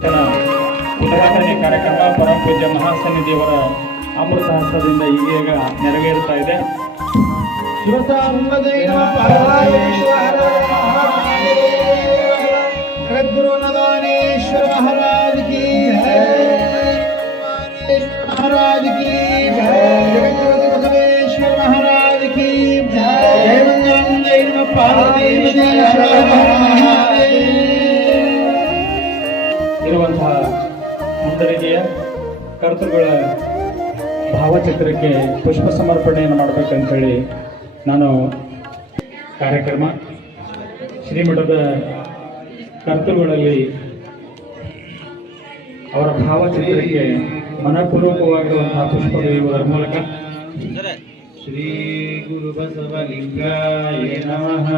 ಉದ್ಘಾಟನೆ ಕಾರ್ಯಕ್ರಮ ಪರಮ ಪೂಜ್ಯ ಮಹಾಸನ್ನಿಧಿಯವರ ಅಮೃತ ಹಸ್ತದಿಂದ ಈಗೀಗ ನೆರವೇರುತ್ತಾ ಇದೆ. ಸದ್ಗುರು ನಗಾನೇಶ್ವರ ಮಹಾರಾಜ್ ಕಿ ಮಹಾರಾಜ್ ಕಿ ಜಗದ್ಗುರು ಬಸವೇಶ್ವರ ಮಹಾರಾಜ್ ಕಿ ಜಯ ಮಂಗಳಂ ಪಾರ್ವತಿ ಇರುವಂತಹ ಮುಂಡರಗಿಯ ಕರ್ತೃಗಳ ಭಾವಚಿತ್ರಕ್ಕೆ ಪುಷ್ಪ ಸಮರ್ಪಣೆಯನ್ನು ಮಾಡಬೇಕಂತೇಳಿ ನಾನು ಕಾರ್ಯಕ್ರಮ ಶ್ರೀಮಠದ ಕರ್ತೃಗಳಲ್ಲಿ ಅವರ ಭಾವಚಿತ್ರಕ್ಕೆ ಮನಪೂರ್ವಕವಾಗಿರುವಂತಹ ಪುಷ್ಪ ದೊರೆಯುವುದರ ಮೂಲಕ ಶ್ರೀ ಗುರು ಬಸವಲಿಂಗಾಯ ನಮಃ.